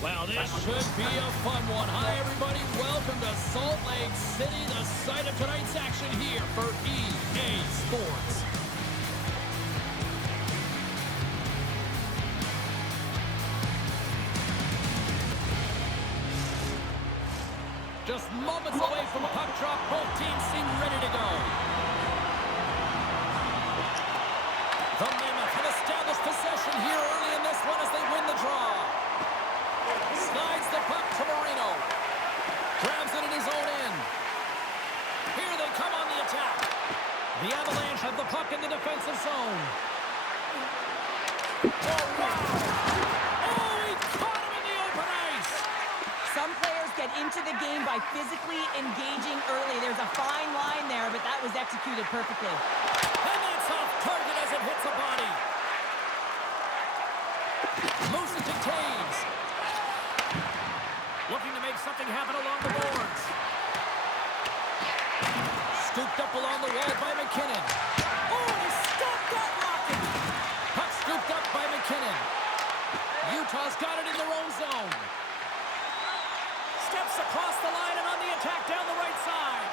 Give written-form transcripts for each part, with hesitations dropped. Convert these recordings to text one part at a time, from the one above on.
Well, this should be a fun one. Hi, everybody. Welcome to Salt Lake City, the site of tonight's action here for EA Sports. Just moments away from puck drop, both teams seem ready to go. The Mammoth have established possession here early in this one as they win the draw. Slides the puck to Marino. Grabs it in his own end. Here they come on the attack. The Avalanche have the puck in the defensive zone. Oh, wow! Oh, he caught him in the open ice! Some players get into the game by physically engaging early. There's a fine line there, but that was executed perfectly. And that's off target as it hits a body. Moves it to Taves. Looking to make something happen along the boards. Scooped up along the wall by McKinnon. Oh, he stopped that rocket! Puck scooped up by McKinnon. Utah's got it in their own zone. Steps across the line and on the attack down the right side.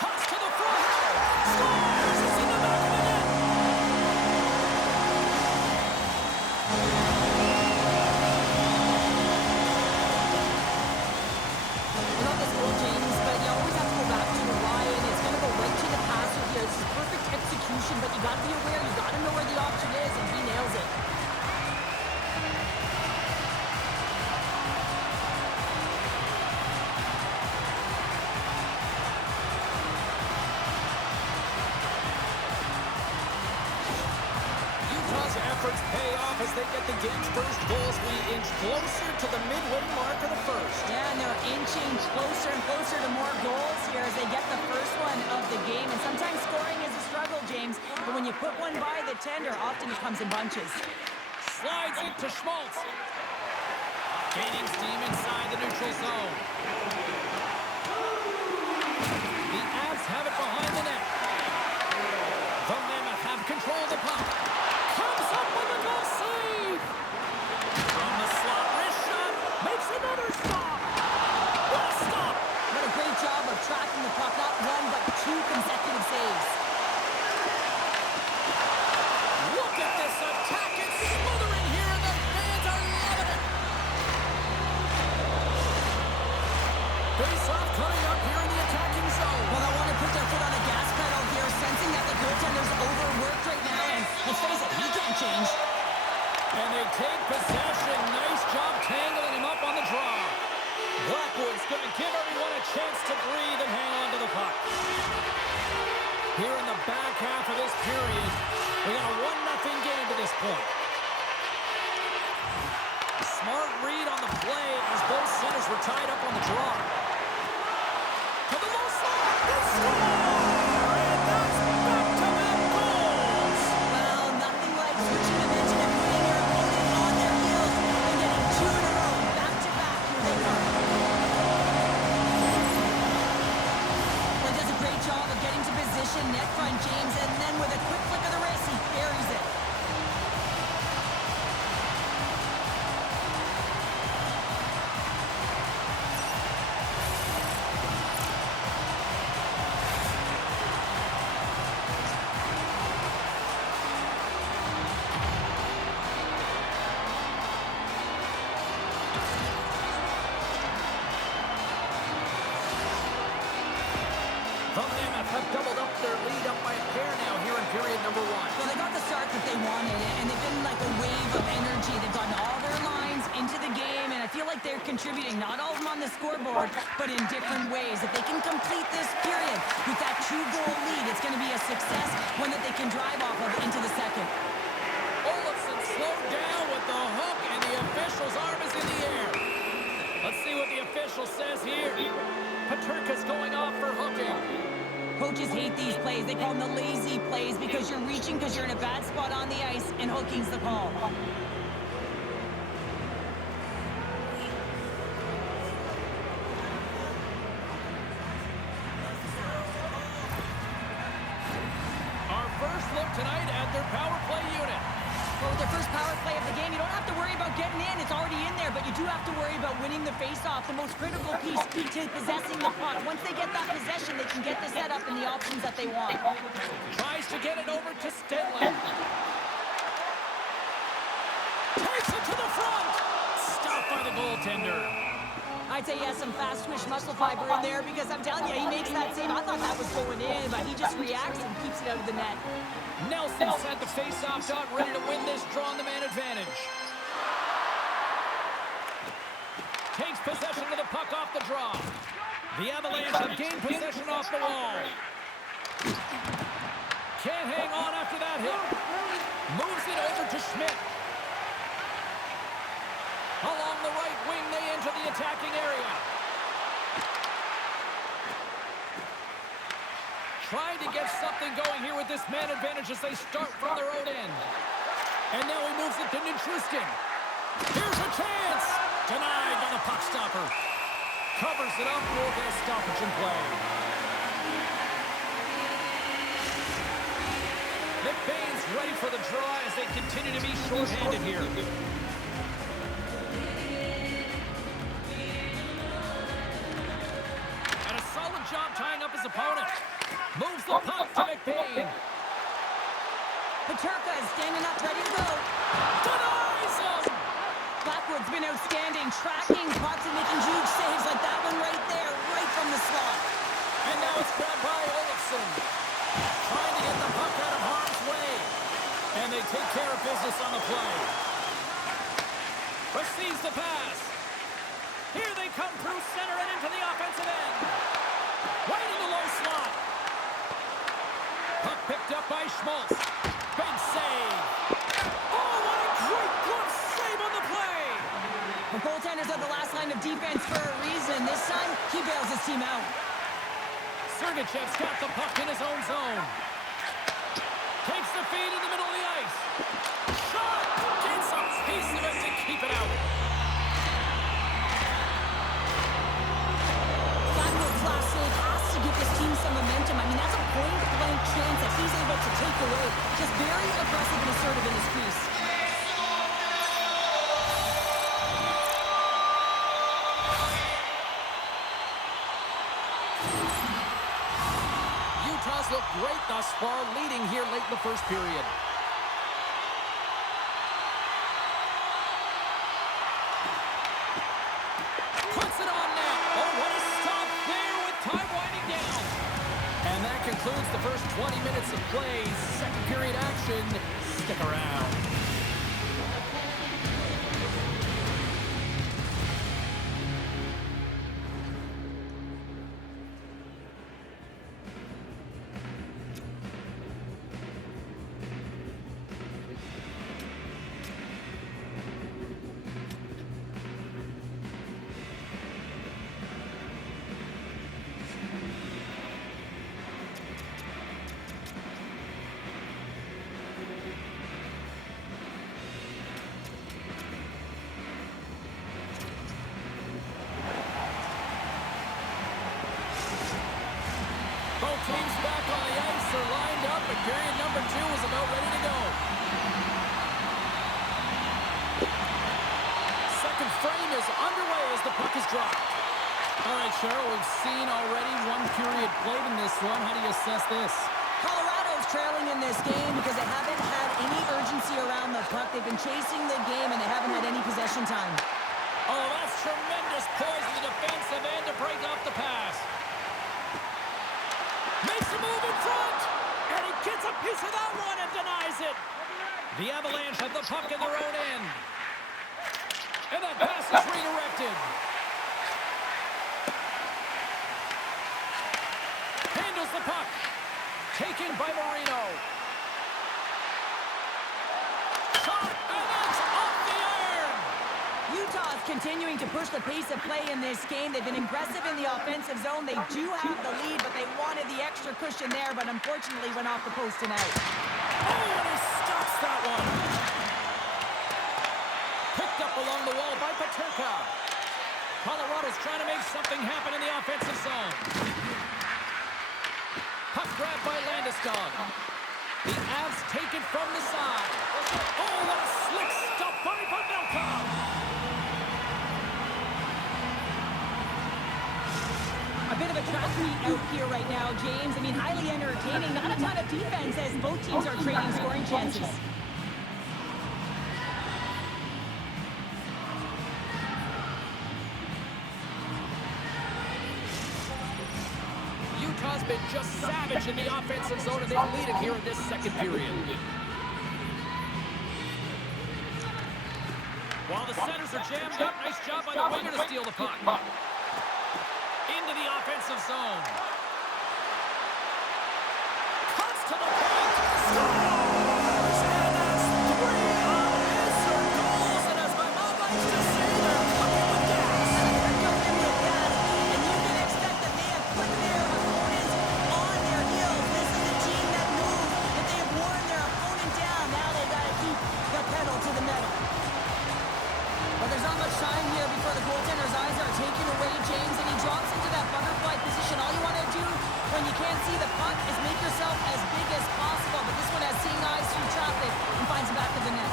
Cuts to the front. Scores! It's in the back of the net. Not this goal, James, but you always have to go back to the line. It's going to go right to the passer here. This is perfect execution, but you got to be aware. You got to know where the option is, and he nails it. Utah's efforts pay off as they get the game's first goals. We inch closer to the midway mark of the first. Yeah, and they're inching closer and closer to more goals here as they get the first one of the game. And sometimes scoring is a struggle, James, but when you put one by the tender, often it comes in bunches. Slides it to Schmaltz. Gaining steam inside the neutral zone. The Avs have it behind the net. The Mammoth have control of the puck. Comes up with a goal save. From the slot, wrist shot. Makes another stop. What a stop. What a great job of tracking the puck, not one but two consecutive saves. Look at this attack. It's smothering here, and the fans are loving it. Face-off coming up here in the attacking zone. Well, I want to put their foot on the gas pedal here, sensing that the goaltender's overworked right now, and let's face it, he can't change. And they take possession. Nice job tangling him up on the draw. Blackwood's going to give everyone a chance to breathe and hang on to the puck. Here in the back half of this period, we got a 1-0 game to this point. Smart read on the play as both centers were tied up on the draw. To the low slot, they score! And that's back-to-back goals! Well, nothing like switching dimension and putting your opponent on their heels and getting two in a row, back-to-back. Here they come. Well, does a great job of getting to position, net front, James, and then with a quick flick of the wrist, he buries it. The Mammoth have doubled up their lead up by a pair now here in period number 1. Well, they got the start that they wanted, and they've been like a wave of energy. They've gotten all their lines into the game, and I feel like they're contributing, not all of them on the scoreboard, but in different ways. If they can complete this period with that 2-goal lead, it's going to be a success, one that they can drive off of into the second. Olofsson slowed down with the hook, and the official's arm is in the air. Let's see what the official says here. Paterka's going off for hooking. Coaches hate these plays. They call them the lazy plays because you're reaching because you're in a bad spot on the ice, and hooking's the call. Our first look tonight at their power play unit. Well, with their first power play of the game, you don't have to worry about getting in. It's already in there, but you do have to worry about winning the face-off. The most critical piece to possessing the puck. Once they get that possession, they can get the setup and the options that they want. Tries to get it over to Stenley. Takes it to the front. Stopped by the goaltender. I'd say he has some fast-twitch muscle fiber in there because I'm telling you, he makes that save. I thought that was going in, but he just reacts and keeps it out of the net. Nelson's had the face-off dot, ready to win this draw on the man advantage. Takes possession of the puck off the draw. The Avalanche have gained possession off the wall. Can't hang on after that hit. Moves it over to Schmidt. Along the right wing, they enter the attacking area. Trying to get something going here with this man advantage as they start from their own end. And now he moves it to Nichushkin. Here's a chance. Denied by the puck stopper. Covers it up. We'll get a stoppage in play. McBain's ready for the draw as they continue to be short-handed here. And a solid job tying up his opponent. Moves the puck to McBain. Paterka is standing up, ready to go. Denies him! Blackwood's been outstanding, tracking pucks and making huge saves like that one right there, right from the slot. And now it's grabbed by Olofsson. Trying to get the puck out of harm's way. And they take care of business on the play. Receives the pass. Here they come through center and into the offensive end. Right in the low slot. Puck picked up by Schmaltz. Big save. Oh, what a great glove save on the play. The goaltenders are the last line of defense for a reason. This time, he bails his team out. Sergachev's got the puck in his own zone. Takes the feed in the middle of the ice. Shot! Gets a piece of it to keep it out. Blackwood's last save has to give this team some momentum. I mean, that's a point-blank chance that he's able to take away. Just very aggressive and assertive in his crease. Utah's looked great thus far, leading here late in the first period. Puts it on net. Oh, what a stop there with time winding down. And that concludes the first 20 minutes of play. Second period action. Stick around. Both teams back on the ice. They're lined up, and period number 2 is about ready to go. Second frame is underway as the puck is dropped. All right, Cheryl, we've seen already one period played in this one. How do you assess this? Colorado's trailing in this game because they haven't had any urgency around the puck. They've been chasing the game, and they haven't had any possession time. Oh, that's tremendous poise in the defensive end to break off the pass. Makes a move in front, and he gets a piece of that one and denies it. The Avalanche have the puck in their own end. And that pass is redirected. Handles the puck. Taken by Marino. Shot, and that's off the iron. Utah's continuing to push the pace of play in this game. They've been aggressive in the offensive zone. They do have the lead, but they wanted the extra cushion there, but unfortunately went off the post and out. Oh, and he stops that one. Picked up along the wall by Paterka. Colorado's trying to make something happen in the offensive zone. Puck grab by Landeskog. The Avs take it from the side. Oh, what a slick stop by Pavelka. A bit of a track meet out here right now, James. I mean, highly entertaining. Not a ton of defense as both teams are trading scoring chances. Utah's been just savage in the offensive zone, and they lead it here in this second period. While the centers are jammed up, nice job by the winger to steal the puck. Into the offensive zone. Cuts to the paint. Scores! And that's 3 unanswered goals. And as my mom likes to say, they're cooking with gas. They're cooking with gas. And you can expect that they have put their opponents on their heels. This is a team that moves, that they have worn their opponent down. Now they've got to keep the pedal to the metal. But there's not much time here before the goaltender's eyes are taken away, James, and he drops into that butterfly position. All you want to do when you can't see the puck is make yourself as big as possible. But this one has seeing eyes through traffic and finds the back of the net.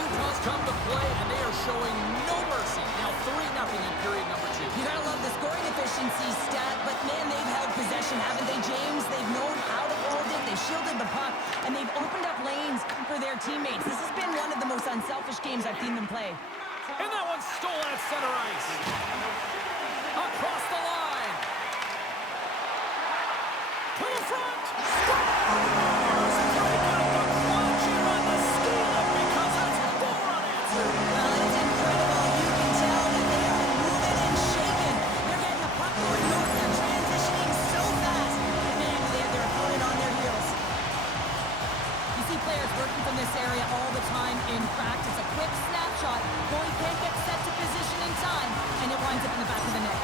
Utah's come to play, and they are showing no mercy. Now 3-0 in period number 2. You gotta love the scoring efficiency stat, but man, they've held possession, haven't they, James? They've known how to hold it, they've shielded the puck, and they've opened up lanes for their teammates. This has been one of the most unselfish games I've seen them play. And that one's stolen at center ice. Across the line. To the front. Scores! Break out the clutch here on the steal because that's 4 unanswered. Well, it's incredible. You can tell that they are moving and shaking. They're getting the puck going north. They're transitioning so fast. Man, they have their opponent on their heels. You see players working from this area all the time in practice. A quick snapshot. Goalie can't get set to position in time, and it winds up in the back of the net.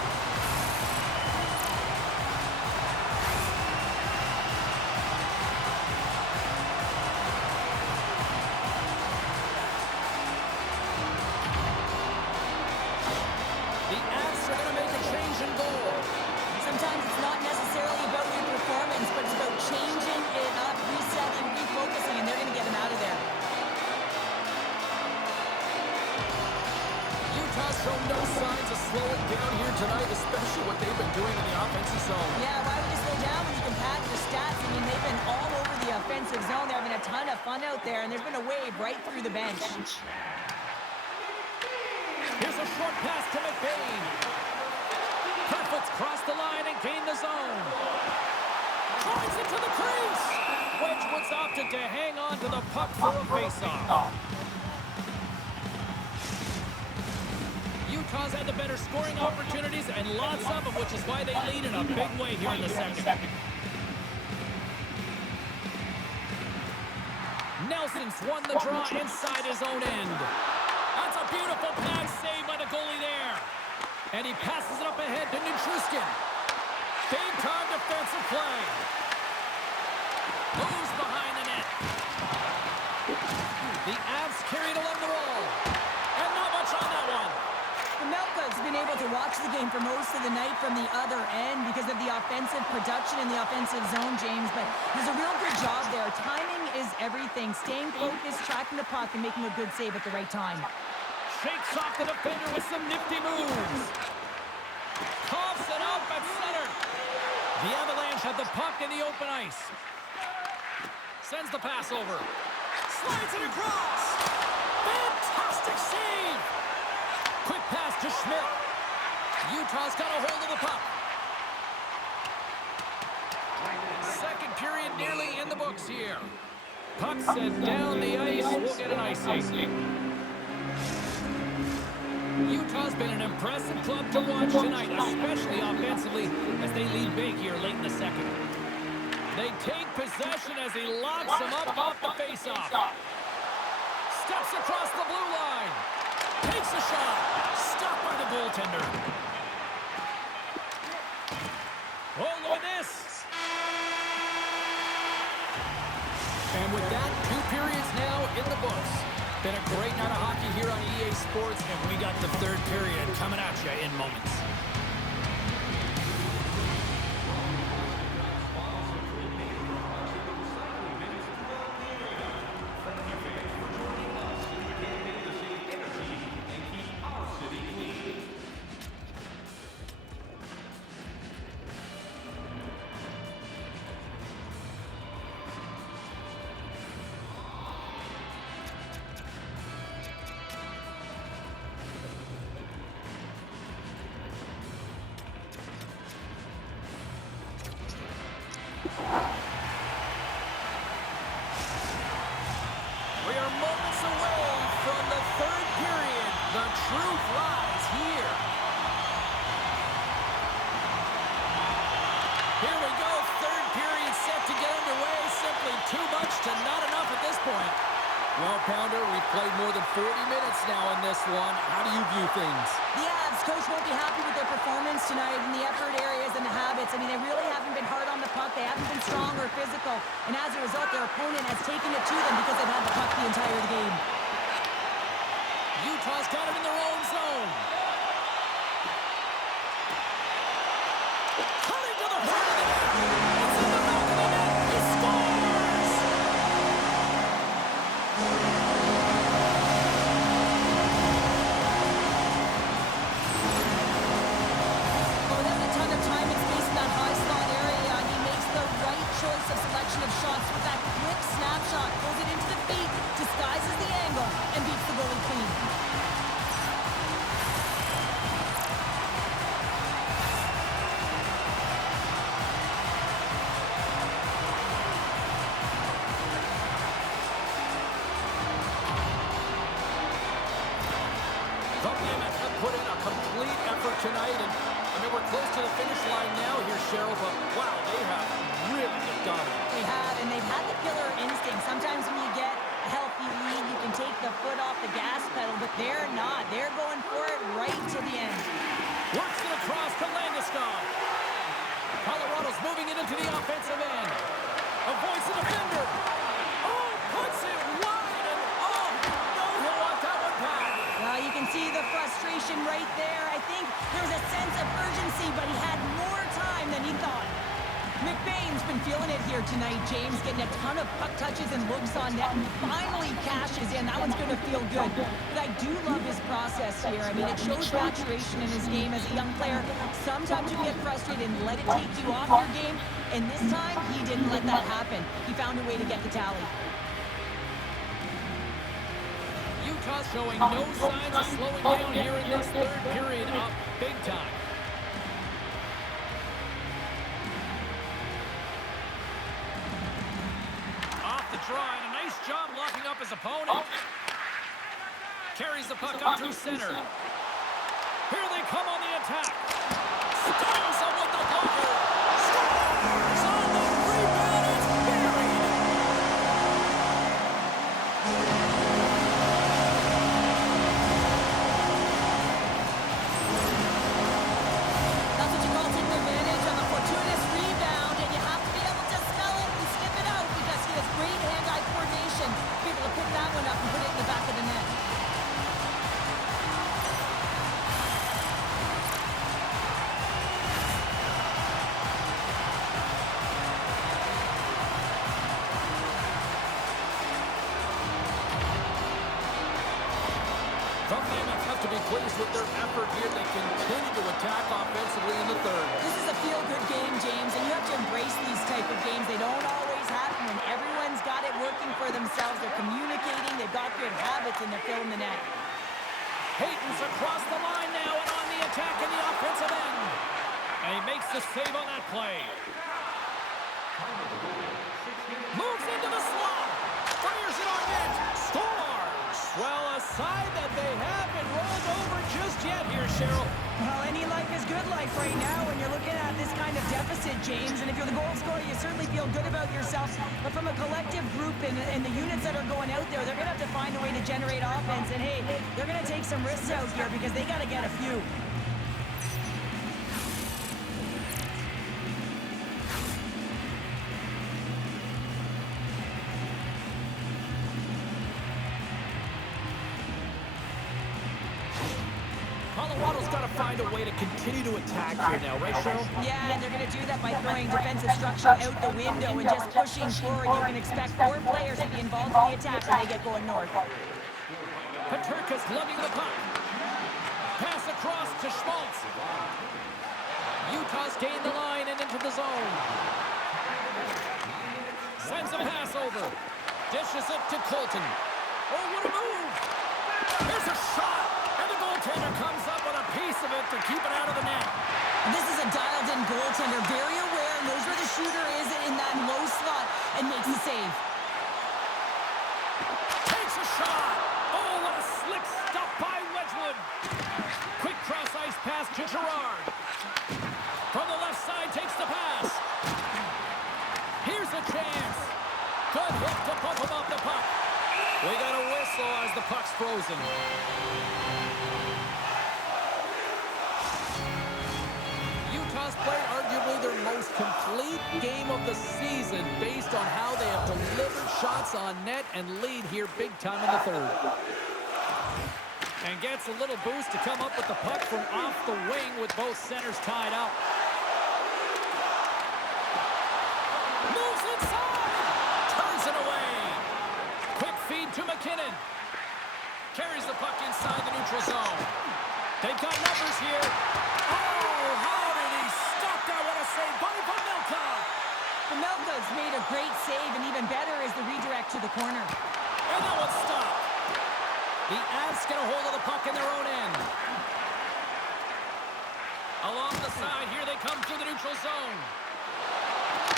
The Avs are going to make a change in goal. Sometimes it's not necessarily about your performance, but it's about changing it up, resetting, refocusing, and they're going to get him out of there. Utah's shown no signs of slowing down here tonight, especially what they've been doing in the offensive zone. Yeah, why would you slow down when you can pad your stats? I mean, they've been all over the offensive zone. They're having a ton of fun out there, and there's been a wave right through the bench. Here's a short pass to McBain. Kerfoot's crossed the line and gained the zone. Drives it to the crease. Wedgwood's opted to hang on to the puck for a faceoff. Utah's had the better scoring opportunities and lots of them, which is why they lead in a big way here in the second. Nelson's won the draw inside his own end. That's a beautiful pass save by the goalie there. And he passes it up ahead to Nichushkin. Big-time defensive play. Moves behind the net. The Avs carried along the wall. And not much on that one. Melka's been able to watch the game for most of the night from the other end because of the offensive production in the offensive zone, James. But there's a real good job there. Timing is everything. Staying focused, tracking the puck, and making a good save at the right time. Shakes off the defender with some nifty moves. Coughs it up at center. The Avalanche have the puck in the open ice. Sends the pass over. Slides it across. Fantastic save. Quick pass to Schmidt. Utah's got a hold of the puck. Second period nearly in the books here. Puck sent down the ice. We'll get an icing. Utah's been an impressive club to watch tonight, especially offensively, as they lead big here late in the second. They take possession as he locks him up off the faceoff. Steps across the blue line. Takes a shot. Stopped by the goaltender. Oh, look at this. And with that, 2 periods now in the books. Been a great night of hockey here on EA Sports, and we got the 3rd period coming at you in moments. We are moments away from the 3rd period. The truth lies here. Here we go. 3rd period set to get underway. Simply too much to not enough at this point. Well, Pounder, we've played more than 40 minutes now in this one. How do you view things? The Avs coach won't be happy with their performance tonight in the effort areas and the habits. I mean, they really haven't been hard on the puck. They haven't been strong or physical. And as a result, their opponent has taken it to them because they've had the puck the entire game. Utah's got it in their own zone. Cutting to the front of the net. It's in the back of the net. He scores! Without a ton of time and space in that high slot area, he makes the right choice of selection of shots with that quick snapshot, pulls it into the feet, disguises the angle, and beats the goalie clean. The Mammoth have put in a complete effort tonight, and I mean, we're close to the finish line now here, Cheryl, but wow, they have really looked dominant. They have, and they've had the killer instinct. Sometimes when you get a healthy lead, you can take the foot off the gas pedal, but they're not. They're going for it right to the end. Works it across to Landeskog. Colorado's moving it into the offensive end. Avoids the defender. Oh, puts it wide, and oh, no, he'll want that one back. You can see the frustration right there. I think there was a sense of urgency, but he had more time than he thought. McBain's been feeling it here tonight, James, getting a ton of puck touches and looks on net, and finally cashes in. That one's going to feel good. But I do love his process here. I mean, it shows maturation in his game as a young player. Sometimes you can get frustrated and let it take you off your game, and this time, he didn't let that happen. He found a way to get the tally. Utah showing no signs of slowing down here in this 3rd period, up big time. Off the draw, and a nice job locking up his opponent. Carries the puck up through center. Here they come on the attack. Stings him with the blocker. Scores on the rebound. It's buried. That's what you call taking advantage of a fortuitous rebound, and you have to be able to smell it and skip it out because he has great hand-eye coordination to be able to pick that one up and put it in the back of the net. The Mammoth have to be pleased with their effort here. They continue to attack offensively in the 3rd. This is a feel-good game, James, and you have to embrace these type of games. They don't always happen when everyone's got it working for themselves. They're communicating, they've got good habits, and they're filling the net. Hayton's across the line now and on the attack in the offensive end. And he makes the save on that play. Moves into the slot. Fires it on net. Scores! Well, a side that they haven't rolled over just yet here, Cheryl. Well, any life is good life right now when you're looking at this kind of deficit, James. And if you're the goal scorer, you certainly feel good about yourself. But from a collective group and the units that are going out there, they're going to have to find a way to generate offense. And, hey, they're going to take some risks out here because they got to get a few. Colorado's got to find a way to continue to attack here now, right, Cheryl? Yeah, and they're going to do that by throwing defensive structure out the window and just pushing forward. You can expect 4 players to be involved in the attack when they get going north. Paterka's lugging the puck. Pass across to Schmaltz. Utah's gained the line and into the zone. Sends a pass over. Dishes it to Colton. Oh, what a move! Here's a shot! And the goaltender comes up with a piece of it to keep it out of the net. This is a dialed-in goaltender, very aware, knows where the shooter is in that low slot, and makes the save. Takes a shot! Oh, what a slick stop by Wedgwood! Quick cross-ice pass to Gerard. From the left side, takes the pass. Here's a chance. Good hit to bump him off the puck. We got a whistle as the puck's frozen. Utah's played arguably their most complete game of the season based on how they have delivered shots on net and lead here big time in the third. And gets a little boost to come up with the puck from off the wing with both centers tied up. Moves inside! Turns it away! Quick feed to McKinnon. Carries the puck inside the neutral zone. They've got numbers here. Oh, how did he stop that? What a save by Pamelka! Pamelka's made a great save, and even better is the redirect to the corner. And that one's stopped. The Avs get a hold of the puck in their own end. Along the side, here they come through the neutral zone.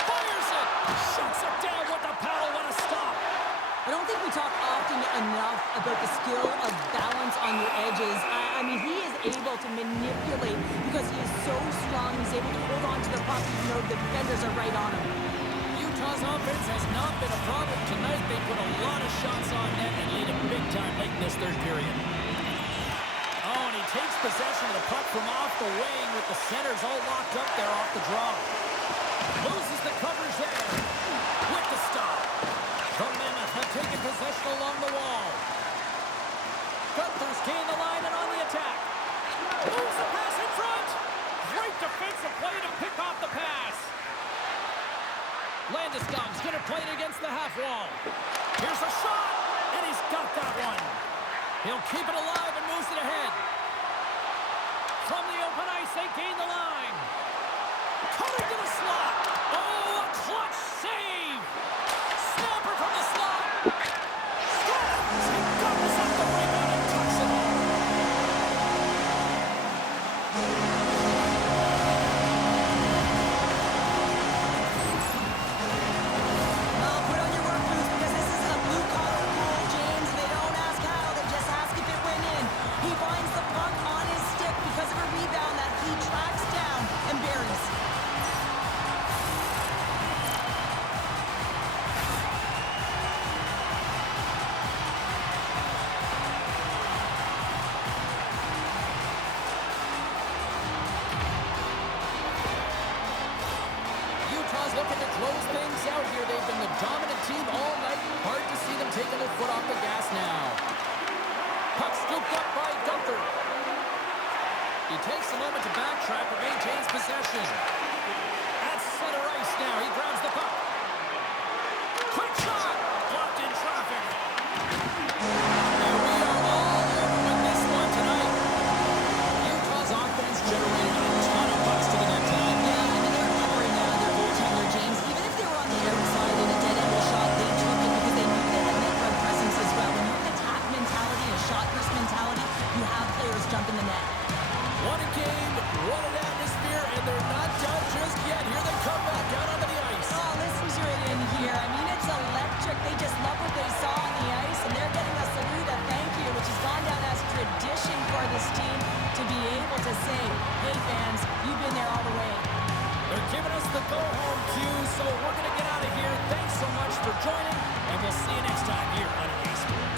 Fires it! Shuts it down with the paddle. What a stop! I don't think we talk often enough about the skill of balance on your edges. I mean, he is able to manipulate because he is so strong. He's able to hold on to the puck even though the defenders are right on him. Utah's offense has not been a problem tonight. They put a lot of shots on net and lead it big time late in this third period. Oh, and he takes possession of the puck from off the wing with the centers all locked up there off the draw. Loses the coverage there with the stop. The Mammoth have taken possession along the wall. Gunther's gained the line and on the attack. Moves the pass in front. Great defensive play to pick off the pass. Landeskog's going to play it against the half wall. Here's a shot, and he's got that one. He'll keep it alive and moves it ahead. From the open ice, they gain the line. Cutting to the slot. Oh, a clutch save. Snapper from the slot. Scores. He comes up the rebound and tucks it in. Well, put on your work boots because this is a blue-collar goal, James. They don't ask how, they just ask if it went in. He finds the puck on his stick because of a rebound that he tracks down and buries. Utah's looking to close things out here. They've been the dominant team all night. Hard to see them taking their foot off the gas now. Puck scooped up by Gunther. He takes a moment to backtrack but maintains possession. At center ice now, he grabs the puck. Quick shot! Blocked in traffic. And we are all over with this one tonight. Utah's offense generated a ton of pucks to the net tonight. Yeah, I mean, they're covering their goaltender, James. Even if they were on the outside in a dead-end shot, they took it because they knew they had net run presence as well. When you have an attack mentality, a shot-first mentality, you have players jump in the net. What a game, what an atmosphere, and they're not done just yet. Here they come back out onto the ice. Oh, listen to it in here. I mean, it's electric. They just love what they saw on the ice, and they're getting a salute, a thank you, which has gone down as tradition for this team to be able to say, NBA fans, you've been there all the way. They're giving us the go-home cue, so we're going to get out of here. Thanks so much for joining, and we'll see you next time here on EA Sports.